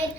subscribe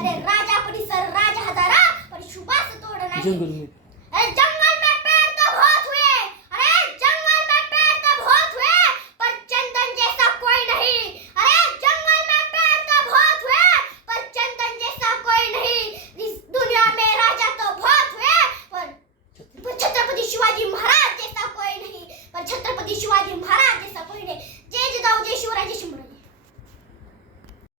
अरे राजा परिसर राजा हजार पर शुभास तोड नाही